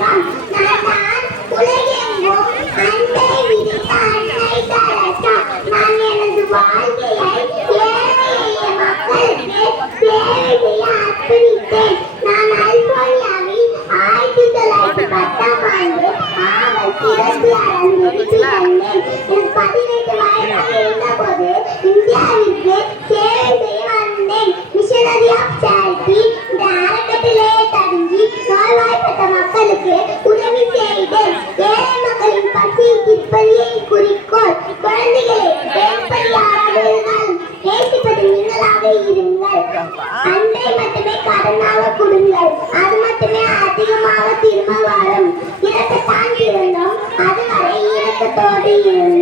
வணக்கம். நான் உலகெங்கும் அன்பை விரித்த அன்னை தெரசா. நான் எனது வாழ்க்கையை ஏழை எளிய மக்களுக்கு சேவை செய்ய அர்ப்பணித்தேன். நான் அல்போனியாவில் 1910ஆம் ஆண்டு ஆவல் சிறப்பு அரங்கில் பிறந்தேன். எனக்கு 18 வயதாக இருந்தபோது இந்தியாவிற்கு சேவை செய்ய வந்தேன். மிஷனரி ஆஃப் சேரிட்டி இந்த அறக்கட்டளையை தொடங்கி நோய்வாய்ப்பட்ட மக்களுக்கு உதவி செய்தேன். ஏழை மக்களின் பசியை தீர்ப்பதே குறிக்கோள். குழந்தைகளை வேப்படியாளர்கள் நேசிப்பதில் நீங்களாக இருங்கள். அன்பை மட்டுமே கடனாக கொடுங்கள். அது மட்டுமே அதிகமாக திரும்ப வரும். இறக்கத்தான் இருந்தோம், அதுவரை இறக்கத்தோடு இருந்தோம்.